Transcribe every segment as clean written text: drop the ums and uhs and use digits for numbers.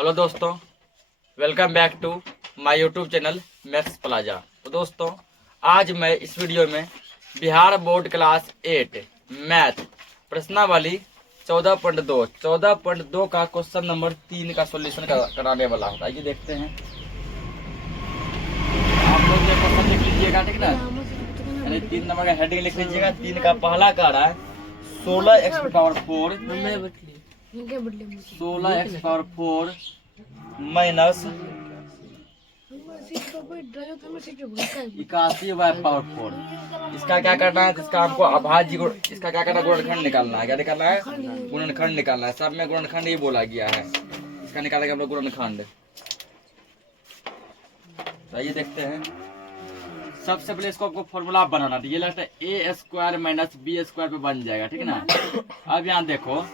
Hello दोस्तों, welcome back to my YouTube channel maths plaza. तो दोस्तों, आज मैं इस वीडियो में बिहार बोर्ड क्लास 8 मैथ प्रश्नावली 14.2 का क्वेश्चन नंबर 3 का सॉल्यूशन कराने वाला हूँ। आइए देखते हैं। आप लोग ये क्वेश्चन लिख लीजिएगा, ठीक ना। यानी 3 नंबर का हेडिंग लिख लीजिएगा। 3 का पहला कह रहा है 16x⁴ माइनस 81y⁴। इसका क्या करना है? इसका हमको अभाज्य इसका क्या करना है? गुणनखंड निकालना है। क्या निकालना है? गुणनखंड निकालना है। सब में गुणनखंड ही बोला गया है। इसका निकालेंगे हम लोग गुणनखंड। आइए देखते हैं। सबसे पहले इसको आपको फॉर्मूला बनाना है। ये लगता है a² - b² पे बन जाएगा, ठीक है ना। अब यहाँ देखो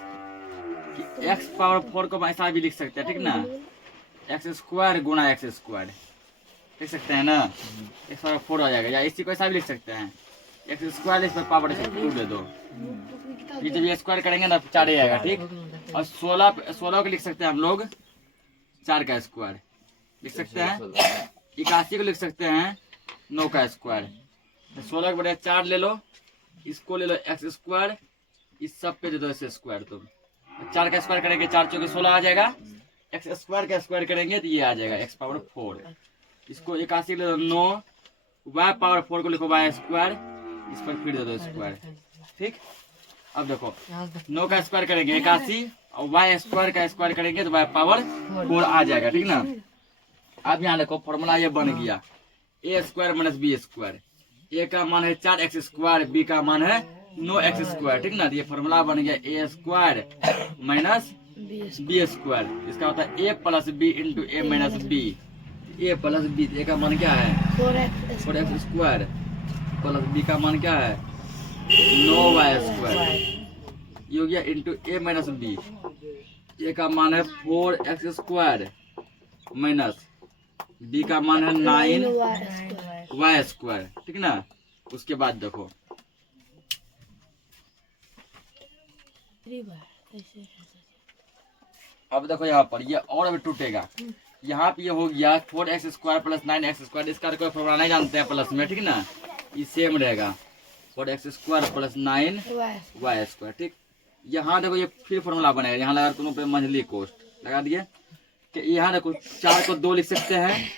कि x⁴ को ऐसा भी लिख सकते हैं, ठीक ना। x² गुणा x², लिख सकते हैं ना। x⁴ आ जाएगा। या इसी को ऐसा भी लिख सकते हैं, x² इस पर पावर 2 दे दो। ये जब ये स्क्वायर करेंगे ना 4 आएगा, ठीक। और 16 को लिख सकते हैं हम लोग 4 का स्क्वायर लिख सकते हैं। 81 को लिख सकते हैं 9 का स्क्वायर। 16 के बड़े 4 ले लो, इसको ले लो x², इस सब पे दे दो s²। तुम 4 का स्क्वायर करेंगे 4 चौके 16 आ जाएगा। x² का स्क्वायर करेंगे तो ये आ जाएगा x⁴। इसको 81 ले दो 9, y⁴ को लिखो y², इस पर फिर दे दो स्क्वायर, ठीक। अब देखो 9 का स्क्वायर करेंगे 81 और y² का स्क्वायर करेंगे तो y⁴ आ जाएगा, ठीक ना। अब यहाँ देखो फॉर्मूला ये बन गया a² - b²। a का मान है 4x², b का मान है 9x², ठीक ना। ये फॉर्मूला बन गया a² - b²। इसका होता है a + b × a - b। a + b, a का मान क्या है 4x² प्लस b का मान क्या है 9y²। ये हो गया इंटू a - b। a का मान है 4x² माइनस b का मान है 9y², ठीक ना। उसके बाद देखो अब देखो यहाँ पर ये और अभी टूटेगा। यहाँ पे ये हो गया 4x² + 9x²। इसका कोई फॉर्मूला नहीं जानते हैं प्लस में, ठीक ना। ये सेम रहेगा 4x² + 9y², ठीक। यहाँ देखो ये फिर फॉर्मूला बनेगा। यहाँ लगा दोनों पे मंथली कॉस्ट लगा दिए कि यहाँ देखो 4 को 2 लिख सकते हैं,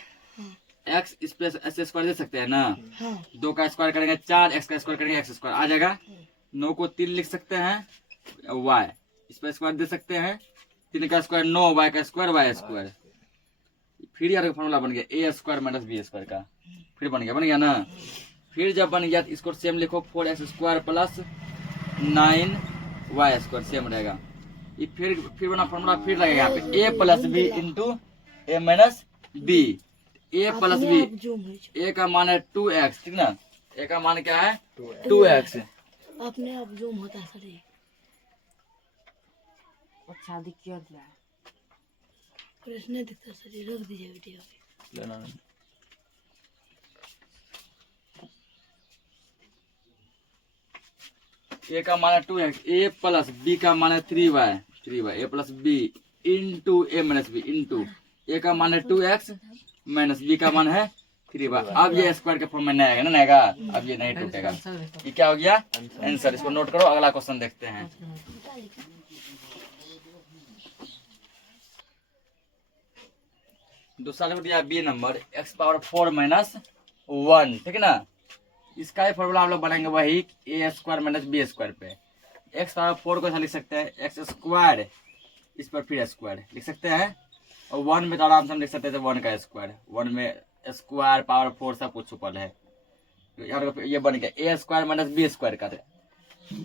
x स्पेस s² दे सकते हैं ना। 2 का स्क्वायर करेंगे 4, x का स्क्वायर करेंगे x² आ जाएगा। 9 को 3 लिख सकते हैं, y इस पर स्क्वायर दे सकते हैं। 3 का स्क्वायर 9, y का स्क्वायर y²। फिर यार फॉर्मूला बन गया a² - b² का। फिर बन गया ना। फिर जब बन गया तो इसको सेम लिखो 4x² + 9y² सेम रहेगा। ये फिर बना फॉर्मूला फिर लगेगा यहाँ पे a + b × a - b। a + b, a का मान है 2x, ठीक ना। a का मान क्या है 2x। अपने आप जूम होता है सर। अच्छा दिक्कत है, नहीं दिखता सर। रख दीजिए वीडियो लेना a का मान है 2x, a + b का मान है 3y, a + b × a - b into a का मान है 2x माइनस b का मान है 3y। अब ये स्क्वायर के फॉर्म में नहीं आएगा ना, आएगा। अब ये नहीं टूटेगा। ये क्या हो गया आंसर। इसको नोट करो। अगला क्वेश्चन देखते हैं। दूसरा जो दिया b नंबर x⁴ - 1, ठीक है ना। इसका ही फॉर्मूला हम लोग बनाएंगे वही a² - b² पे। x⁴ को ऐसा लिख सकते हैं x², इस पर फिर स्क्वायर लिख सकते हैं। और 1 में तो आराम से हम लिख सकते हैं 1 का स्क्वायर। 1 में स्क्वायर पावर 4 सब कुछ छुपल है। तो यार ये बन गया a² - b² का।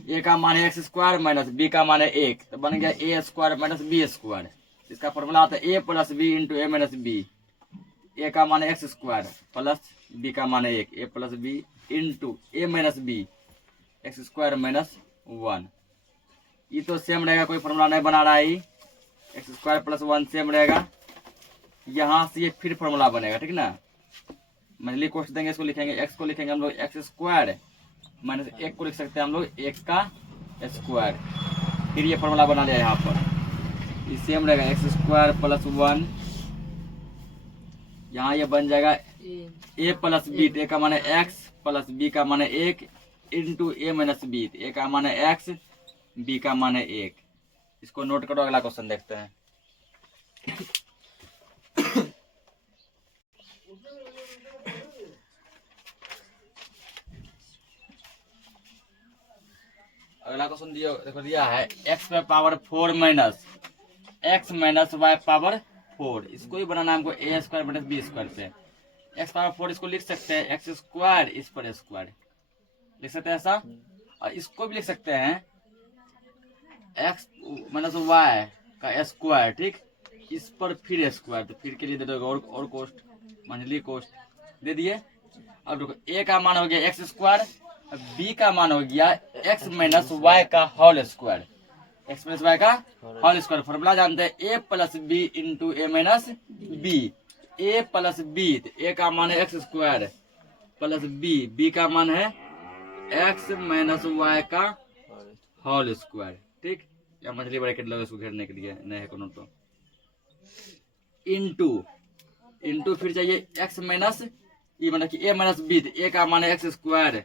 a का मान है x² माइनस b का मान है 1, तो बन गया a² - b²। इसका फॉर्मूला आता है a + b × a - b। a का मान है x² प्लस b का मान है 1, a + b × a - b x² - 1। ये तो सेम रहेगा, कोई फॉर्मूला नहीं बना रहा है। x² + 1 सेम रहेगा। यहाँ से ये फिर फॉर्मूला बनेगा, ठीक ना। मंथली कॉस्ट देंगे, इसको लिखेंगे x को लिखेंगे हम लोग x² माइनस 1 को लिख सकते हैं हम लोग 1 का स्क्वायर। फिर ये फॉर्मूला बना लिया यहाँ पर। ये सेम रहेगा एक्स स्क्वायर प्लस 1, यहाँ ये बन जाएगा ए प्लस बी, ए का मान है एक्स प्लस बी का मान है 1 into a minus b, a का मान है एक्स, बी का मान है 1। इसको नोट करो, अगला क्वेश्चन देखते हैं। अगला क्वेश्चन देखो दिया है x power 4 minus x minus y power 4। इसको ही बनाना है हमको a square minus b square पे। एक्स पावर 4 इसको लिख सकते हैं एक्स स्क्वायर इस पर स्क्वायर लिख सकते हैं ऐसा, और इसको भी लिख सकते हैं एक्स माइनस वाई का स्क्वायर, ठीक, इस पर फिर स्क्वायर, तो फिर के लिए दे दो और कोस्ट, मंझली कोस्ट दे दिए। अब देखो ए का मान हो गया एक्स स्क्वायर, बी का मान हो गया एक्स माइनस वाई का whole square, x minus y का होल स्क्वायर। फॉर्मूला जानते हैं a plus b into a minus b, a plus b, a का मान है एक्स स्क्वायर प्लस बी का मान है एक्स माइनस वाई का होल स्क्वायर, ठीक, या मछली ब्रैकेट लगे इसको घेरने के लिए, नहीं है कोनो तो, इंटू फिर चाहिए एक्स माइनस ये मतलब कि ए माइनस बी, ए का मान है एक्स स्क्वायर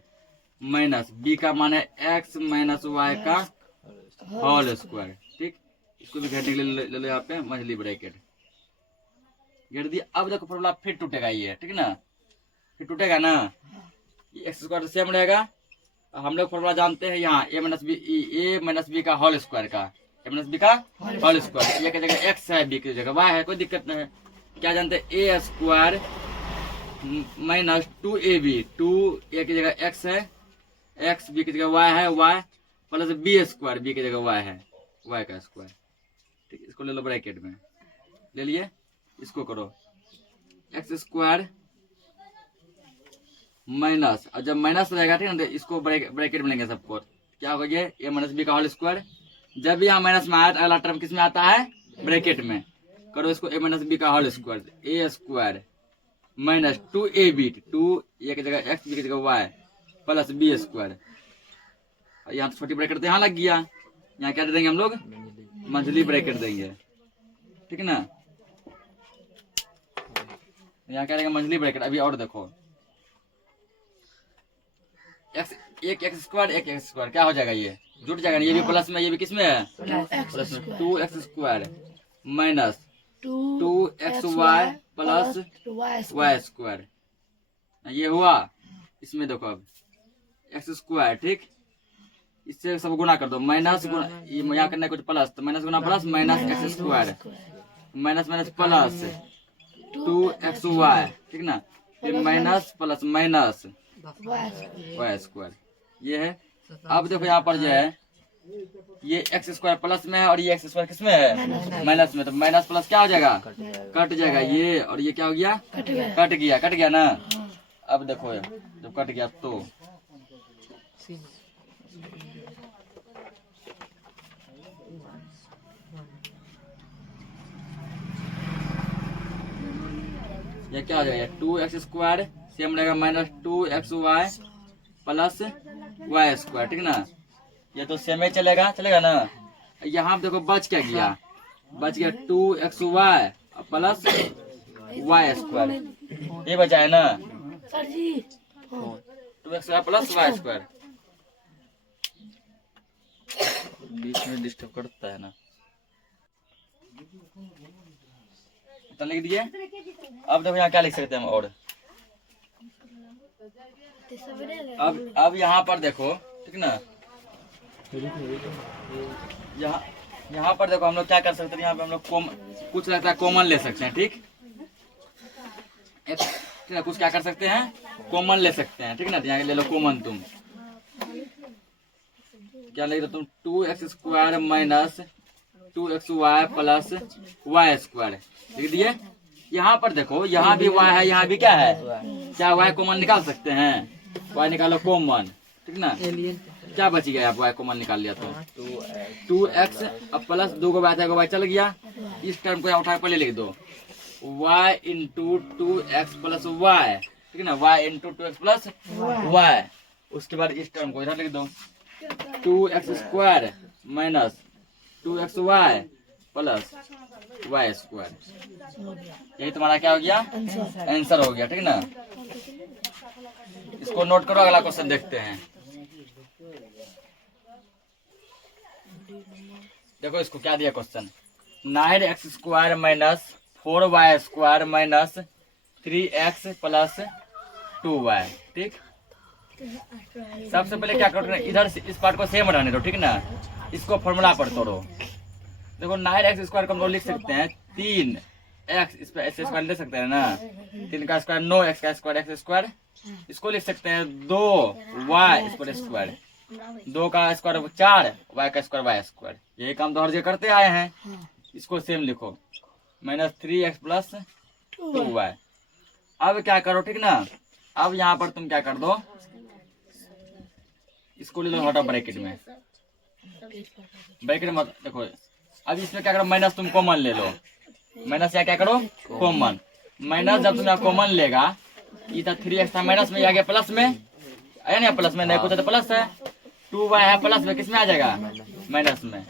माइनस बी का मान है एक्स माइनस वाई का होल स्क्वायर, ठीक, इसको भी घेरने के लिए ले लो यहाँ पे मछली ब्रैकेट घेर दिया। अब देखो फॉर्मूला फिर टूटेगा ये, ठीक ना, फिर टूटेगा ना, ये एक्स स्क्वायर सेम रहेगा। हम लोग फॉर्मूला जानते हैं यहाँ ए माइनस बी का होल स्क्वायर का, ए माइनस बी का होल स्क्वायर, ए की जगह एक्स है, बी की जगह वाई है, कोई दिक्कत नहीं है। क्या जानते हैं ए स्क्वायर माइनस 2ab, 2 ए की जगह एक्स है, एक्स बी की जगह वाई है, y plus b square, b की जगह वाई है, वाई का स्क्वायर, ठीक, इसको ले लो ब्रैकेट में, ले लिए, इसको करो एक्स स्क्वायर माइनस, और जब माइनस रहेगा ठीक है ना, इसको ब्रैकेट में लेंगे सबको, क्या होगा ये ए माइनस बी का होल स्क्वायर। जब यहाँ माइनस में आया तो अगला टर्म किस में आता है, ब्रैकेट में, करो इसको ए माइनस बी का होल स्क्वायर, ए स्क्वायर माइनस 2ab, 2 ए की जगह एक्स बी की जगह वाई प्लस बी स्क्वायर, यहाँ तो छोटी ब्रैकेट तो यहाँ लग गया, यहाँ क्या दे देंगे हम लोग, मंझली ब्रैकेट देंगे, ठीक है ना, यहाँ क्या देंगे मंझली ब्रैकेट। अभी और देखो एक्स एक एक्स स्क्वायर क्या हो जाएगा, ये जुट जाएगा, ये भी प्लस में, ये भी किस में है, प्लस में, 2x square minus 2xy plus y square, ये हुआ। इसमें देखो अब एक्स स्क्वायर, ठीक, इससे सब गुना कर दो, माइनस यहाँ करना है कुछ प्लस, तो माइनस गुना plus minus x square minus minus plus 2xy, ठीक ना, फिर minus plus minus y square, ये है। अब देखो यहाँ पर जो है ये एक्स स्क्वायर प्लस में है और ये एक्स स्क्वायर किस में है, माइनस में, तो माइनस प्लस क्या हो जाएगा, कट जाएगा ये, और ये क्या हो गया, कट गया ना। अब देखो जब कट गया तो ये क्या हो जाएगा, 2x स्क्वायर सेम रहेगा minus 2xy plus y square, ठीक ना, ये तो सेम ही चलेगा ना। यहाँ देखो बच क्या गया, बच गया 2xy प्लस वाई स्क्वायर, ये बचा है ना, 2xy प्लस वाई स्क्वायर, बीच में डिस्टर्ब करता है ना, तो लिख दिए। अब देखो यहाँ क्या लिख सकते हैं हम, और अब यहाँ पर देखो, ठीक ना, यहाँ पर देखो हम लोग क्या कर सकते हैं, यहाँ पे हम लोग कुछ लगता है कॉमन ले सकते हैं, ठीक है, कुछ क्या कर सकते हैं, कॉमन ले सकते हैं, ठीक ना, यहाँ ले लो कॉमन, तुम क्या ले तुम 2x square minus 2xy plus y square लिख दिए। यहाँ पर देखो यहाँ भी y है, यहाँ भी क्या है, क्या y कॉमन निकाल सकते हैं, y निकालो कॉमन, ठीक ना, क्या बच गया, आप y कॉमन निकाल लिया तो 2x अब प्लस 2 को y चल गया, इस टर्म को यहाँ उठा पहले लिख दो y into 2x plus Y, ठीक है ना, y into 2x plus Y, उसके बाद इस टर्म को इधर लिख दो 2x square minus 2xy plus y square. हो गया यही तुम्हारा क्या हो गया, आंसर। आंसर हो गया, ठीक ना। इसको नोट करो, अगला क्वेश्चन देखते हैं। देखो इसको क्या दिया question, 9x square minus 4y square minus 3x plus 2y। ठीक, सबसे पहले क्या करो, इधर से इस पार्ट को सेम रहने दो, ठीक ना। इसको फॉर्मूला पर तोड़ो। देखो 9x स्क्वायर को हम लोग लिख सकते हैं 3x, इस पे एक्स स्क्वायर ले सकते हैं ना, 3 का स्क्वायर 9x का स्क्वायर एक्स स्क्वायर। इसको लिख सकते हैं 2y इस पर स्क्वायर, 2 का स्क्वायर 4, y का स्क्वायर वाई स्क्वायर। यही काम तो हर जगह करते आए हैं। इसको सेम लिखो, माइनस 3x प्लस 2y। अब क्या करो, ठीक ना, अब यहाँ पर तुम क्या कर दो, इसको ले लो हॉट ब्रैकेट में, ब्रैकेट में देखो। अब इसमें क्या करो, माइनस तुम कॉमन ले लो, माइनस या क्या करो कॉमन। माइनस जब तुम यहाँ कॉमन लेगा, ये था 3x था माइनस में, आ गया प्लस में, आया ना प्लस में, नहीं कुछ तो प्लस है, 2y है प्लस में, किसमें आ जाएगा माइनस में।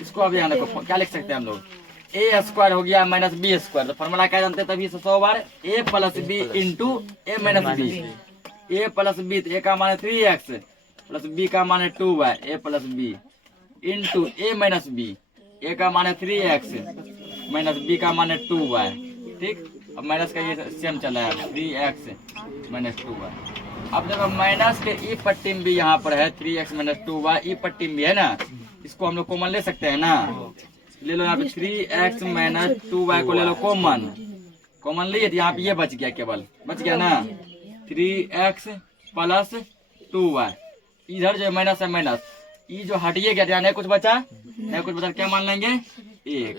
इसको अब यहाँ देखो क्या लिख सकते हैं हम लोग, ए स्क्वायर हो गया माइनस बी स्क्वायर। तो फॉर्मूला क्या जानते हैं तभी से 100 बार, ए plus b into a minus b. A plus B, तो ए का मान है 3x प्लस बी का मान है 2y, A plus b into a minus b. A का मान है 3x माइनस बी का मान है 2y। ठीक, अब माइनस का ये सेम चला है 3x माइनस 2y। अब देखो माइनस के ई पट्टी में भी यहाँ पर है 3x माइनस 2y, ई पट्टी में भी है ना, इसको हम लोग कॉमन ले सकते हैं ना। ले लो यहाँ पे 3x माइनस 2y को ले लो कॉमन, कॉमन लिए तो यहाँ पे ये बच गया, केवल बच गया ना 3x प्लस 2y। इधर जो माइनस है माइनस, ये जो हटिए गया, यहाँ नहीं कुछ बचा, नहीं कुछ बचा, क्या मान लेंगे 1,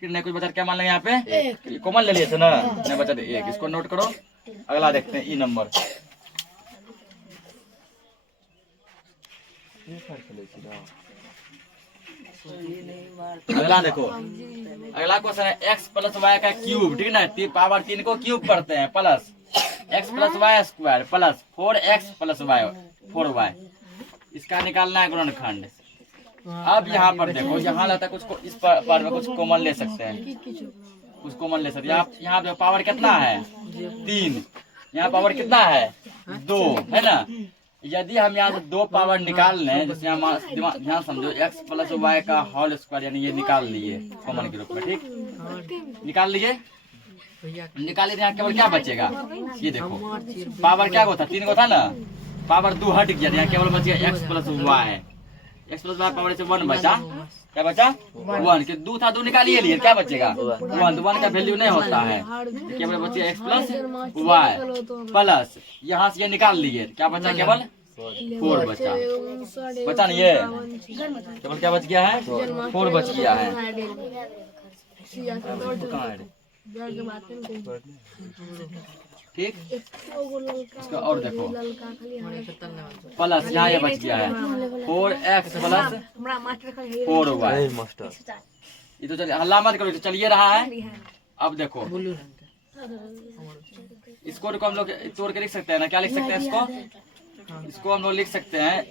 फिर नहीं कुछ बचा क्या मान लेंगे यहाँ पे, कॉमन ले लिए थे ना, नहीं बचा 1। इसको नोट करो, अगला देखते हैं ई नंबर। अगला देखो, अगला क्वेश्चन है x प्लस वाई का क्यूब, ठीक ना, पावर 3 को क्यूब करते हैं, plus x plus y square plus 4x plus y 4y। इसका निकालना है गुणनखंड। अब यहाँ पर देखो, यहाँ लगता है कुछ इस पावर में कुछ कॉमन ले सकते हैं, कुछ कॉमन ले सकते हैं। यहाँ पे पावर कितना है 3, यहाँ पावर कितना है 2, है ना। यदि हम यहाँ से 2 पावर निकाल लें, जैसे यहाँ ध्यान समझो, x प्लस वाई का होल स्क्वायर, यानी ये निकाल लिए कॉमन के रूप में। ठीक, निकाल लिए, निकाले तो यहाँ केवल क्या बचेगा, ये देखो पावर क्या को था 3 को था ना, पावर 2 हट गया, यहाँ केवल बच गया x plus y. x plus y power से 1 बचा, क्या बचा 1, के 2 था 2 निकालिए लिए, क्या बचेगा 1, 1 का वैल्यू नहीं होता है, केवल बचे x प्लस वाई प्लस, यहाँ से ये निकाल लिए, क्या बचा केवल 4 बचा, बचा नहीं ये, केवल क्या बच गया है 4 बच गया है। ठीक, इसका और देखो प्लस, यहाँ ये बच गया है 4x प्लस 4y। ये तो चलिए हल्ला मत करो, तो चलिए रहा है। अब देखो इसको हम लोग तोड़ के लिख सकते हैं ना, क्या लिख सकते हैं इसको, इसको हम लोग लिख सकते हैं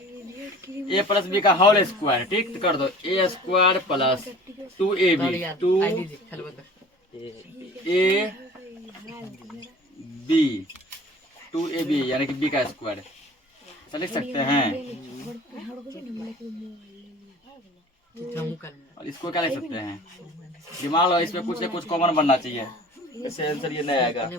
a प्लस बी का होल स्क्वायर। ठीक, तो कर दो a square plus 2ab 2ab यानी कि b का स्क्वायर, ऐसा लिख सकते हैं। और इसको क्या लिख सकते हैं, दिमाग लो, इसमें कुछ न कुछ कॉमन बनना चाहिए, इससे आंसर ये नहीं आएगा।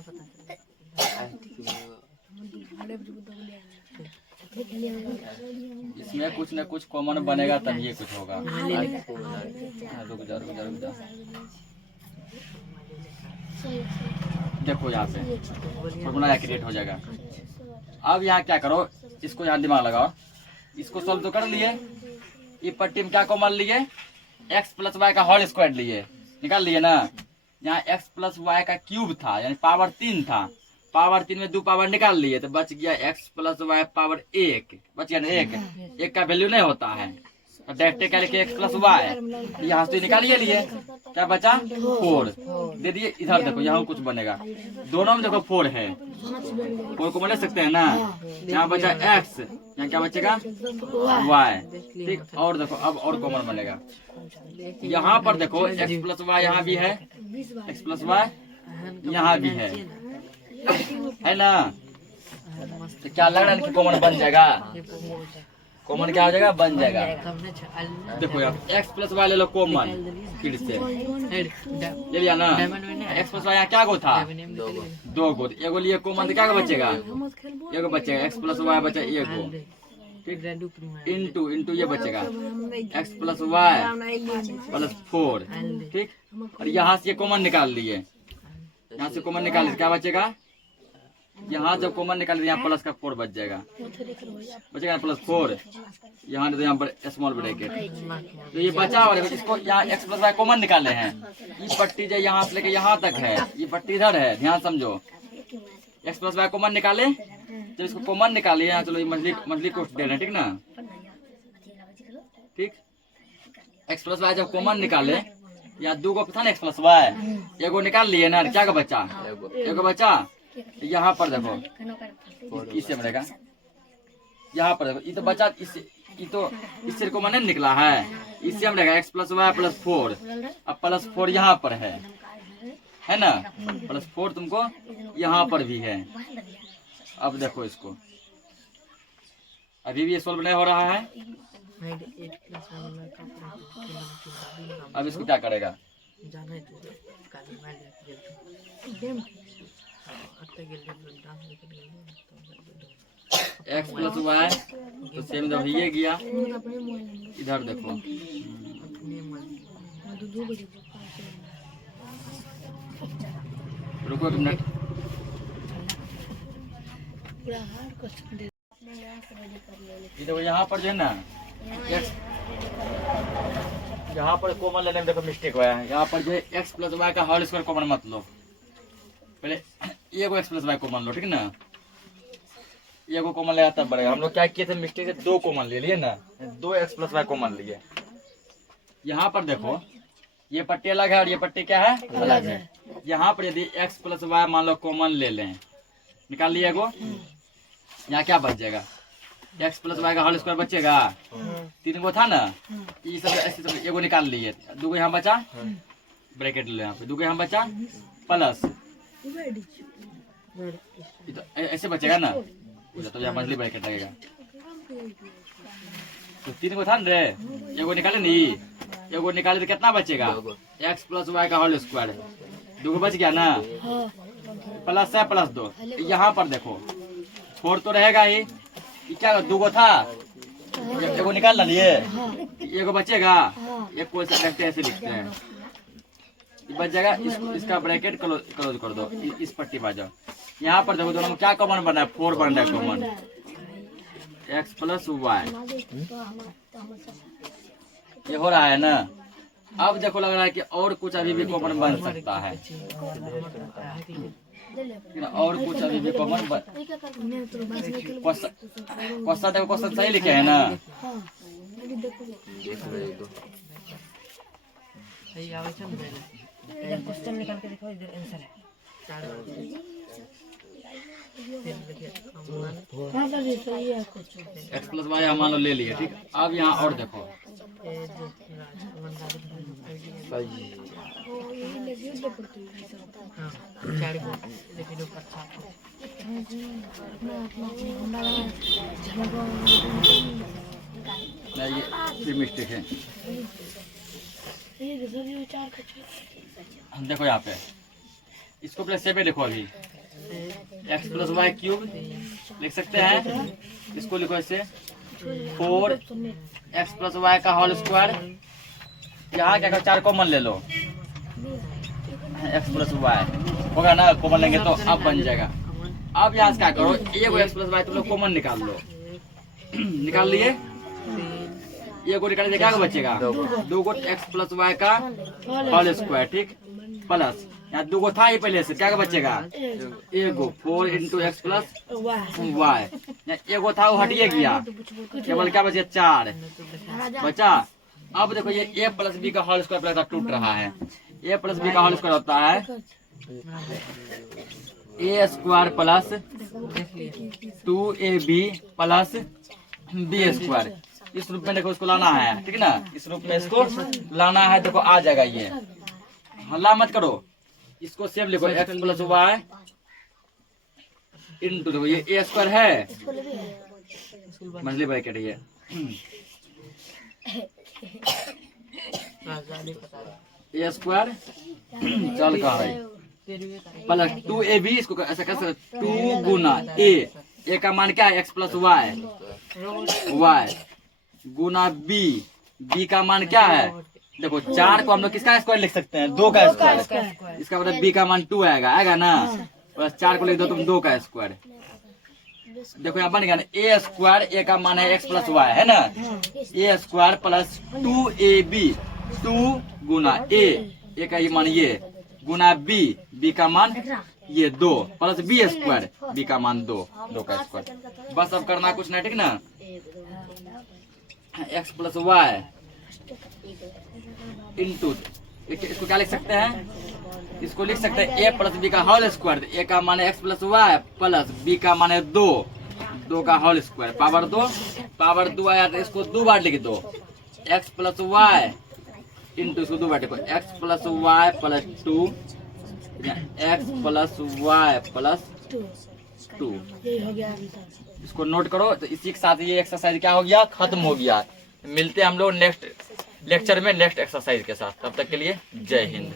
इसमें कुछ न कुछ कॉमन बनेगा तब ये कुछ होगा। रुक जा। देखो यहाँ पे फॉर्मूला क्रिएट हो जाएगा। अब यहाँ क्या करो, इसको यहाँ दिमाग लगाओ, इसको सॉल्व तो कर लिए, ये पट्टी में क्या कॉमन लिए x प्लस वाई का होल स्क्वायर लिए, निकाल लिए ना। यहाँ x प्लस वाई का क्यूब था, यानी पावर 3 था, पावर 3 में 2 पावर निकाल लिए, तो बच गया x प्लस वाई पावर 1, बच गया ना 1 का वैल्यू नहीं होता है, और डायरेक्ट क्या लिखे x प्लस वाई, यहाँ से तो निकालिए लिए, क्या बचा 4 दे दिए। इधर देखो यहाँ कुछ बनेगा, दोनों में देखो 4 है, 4 को ले सकते हैं ना। यहाँ बचा x, यहाँ क्या बचेगा y, ठीक। और देखो अब और कॉमन बनेगा, यहाँ पर देखो x प्लस वाई यहाँ भी है, x प्लस वाई यहाँ भी है ना। तो क्या लग रहा है कि कॉमन बन जाएगा, कॉमन क्या हो जाएगा बन जाएगा। देखो यार x प्लस वाई ले लो कॉमन, फिर से ले लिया ना। x प्लस वाई यहाँ क्या गो था 2 गो, एगो लिए कॉमन तो क्या बचेगा एगो बचेगा, x प्लस वाई बचा एगो, ठीक। इंटू ये बचेगा x प्लस वाई प्लस 4, ठीक। और यहाँ से ये कॉमन निकाल लिए, यहाँ से कॉमन निकाल लिए क्या बचेगा, यहाँ जब कॉमन निकाल लिए यहाँ प्लस का 4 बच जाएगा, बचेगा प्लस 4, यहाँ तो यहाँ पर स्मॉल ब्रैकेट। तो ये बचा और इसको यहाँ x प्लस वाई कॉमन निकाले हैं, ये पट्टी जो यहाँ से लेके यहाँ तक है, ये पट्टी इधर है, ध्यान समझो। x प्लस वाई कॉमन निकाले, जब इसको कॉमन निकालिए यहाँ, चलो ये मछली कोष्ट दे रहे हैं, ठीक ना, ठीक। x प्लस वाई जब कॉमन निकाले, यहाँ 2 गो था ना x प्लस वाई, एगो निकाल लिए ना, क्या का बचा एगो बचा। यहाँ पर देखो इससे बनेगा, यहाँ पर देखो ये तो बचा, इससे कॉमन नहीं निकला है, इससे हम रहेगा x प्लस वाई प्लस 4, अब प्लस 4 यहाँ पर है ना, प्लस 4 तुमको यहाँ पर भी है। अब देखो इसको, अभी भी ये सोल्व नहीं हो रहा है, अब इसको क्या करेगा, x प्लस वाई तो सेम जब ये गया, इधर देखो रुको एक मिनट, देखो यहाँ पर जो है ना x, यहाँ पर कॉमन लेने में देखो मिस्टेक हुआ है, यहाँ पर जो है x प्लस वाई का होल स्क्वायर कॉमन मत लो, पहले एगो x प्लस वाई कॉमन लो, ठीक ना, एगो कॉमन ले तब बढ़ेगा। हम लोग क्या किए थे मिस्टेक से 2 कॉमन ले लिए ना, 2 x प्लस वाई कॉमन लिए। यहाँ पर देखो ये पट्टी अलग है और ये पट्टी क्या है अलग है। यहाँ पर यदि x प्लस वाई मान लो कॉमन ले लें, निकाल लिए एगो, यहाँ क्या बच जाएगा x प्लस वाई का होल स्क्वायर बचेगा, 3 गो था ना, ये सब ऐसे सब एगो निकाल लिए, 2 गो यहाँ बचा, ब्रैकेट ले यहाँ पे 2 गो यहाँ बचा प्लस, तो ऐसे बचेगा ना, तो यहाँ मछली ब्रैकेट लगेगा। तो 3 गो था ना रे, एगो निकाले नहीं, एगो निकाले तो कितना बचेगा x प्लस वाई का होल स्क्वायर, 2 गो बच गया ना, प्लस है प्लस 2। यहाँ पर देखो 4 तो रहेगा ही, क्या 2 गो था, एगो निकाल लिए, एगो बचेगा, एक को ऐसे लिखते हैं, बच जाएगा। इसका ब्रैकेट क्लोज कर दो, इस पट्टी पर जाओ। यहाँ पर देखो दोनों में क्या कॉमन बना है, 4 बन रहा है कॉमन, x प्लस वाई ये हो रहा है ना। अब देखो लग रहा है कि और कुछ अभी भी कॉमन बन सकता है, और कुछ अभी भी कॉमन क्वेश्चन देखो, क्वेश्चन सही लिखे है ना, क्वेश्चन निकाल के देखो, इधर आंसर है। x प्लस वाई हम मान लो ले लिए, ठीक। अब यहाँ और देखो नहीं, ये फिर मिस्टेक है। देखो यहाँ पे इसको प्लस से पे लिखो, अभी x प्लस वाई क्यूब लिख सकते हैं, इसको लिखो ऐसे 4 x प्लस वाई का होल स्क्वायर, यहाँ क्या करो 4 कॉमन ले लो, x प्लस वाई होगा ना, कॉमन लेंगे तो अब बन जाएगा। अब यहाँ से क्या करो, एगो x प्लस वाई तुम लोग कॉमन निकाल लो, निकाल लिए, एगो निकाल क्या बचेगा 2 गो x प्लस वाई का होल स्क्वायर, ठीक। प्लस यहाँ 2 गो था ही पहले से, क्या बचेगा एगो 4 इंटू एक्स प्लस वाह वाई। एगो था वो हटिए गया, केवल क्या बचे 4 बचा। अब देखो ये ए प्लस बी का होल स्क्वायर प्लस टूट रहा है। ए प्लस बी का होल स्क्वायर होता है a square plus 2ab plus b square. इस रूप में देखो इसको लाना है, ठीक है ना, इस रूप में इसको लाना है। देखो आ जाएगा ये, हल्ला मत करो, इसको सेम लिखो एक्स प्लस वाई इंटू, देखो ये ए स्क्वायर है, मछली ब्रैकेट ये ए स्क्वायर चल का है प्लस 2ab, इसको ऐसा कैसे 2 गुना ए का मान क्या है एक्स प्लस वाई गुना बी का मान क्या है, देखो 4 को हम लोग किसका स्क्वायर लिख सकते हैं 2 का स्क्वायर, इसका मतलब बी का मान 2 आएगा ना, प्लस 4 को लिख दो तुम 2 का स्क्वायर। देखो यहाँ बन गया ना ए स्क्वायर, ए का मान है एक्स प्लस वाई है ना, ए स्क्वायर प्लस 2ab 2 गुना ए का ये मान ये गुना बी का मान ये 2 प्लस बी स्क्वायर, बी का मान 2 का स्क्वायर। बस अब करना कुछ नहीं, ठीक ना, एक्स प्लस वाई इंटू, इसको क्या लिख सकते हैं, इसको लिख सकते हैं ए प्लस बी का होल स्क्वायर। ए का मान है x plus y plus b का मान है 2 का होल स्क्वायर पावर 2 आया तो इसको 2 बार लिख दो, एक्स प्लस वाई इंटू, इसको 2 बार लिखो x plus y plus 2 x plus y plus 2। ये हो गया आंसर। इसको नोट करो। तो इसी के साथ ये एक्सरसाइज क्या हो गया, खत्म हो गया। मिलते हैं हम लोग नेक्स्ट लेक्चर में नेक्स्ट एक्सरसाइज के साथ, तब तक के लिए जय हिंद।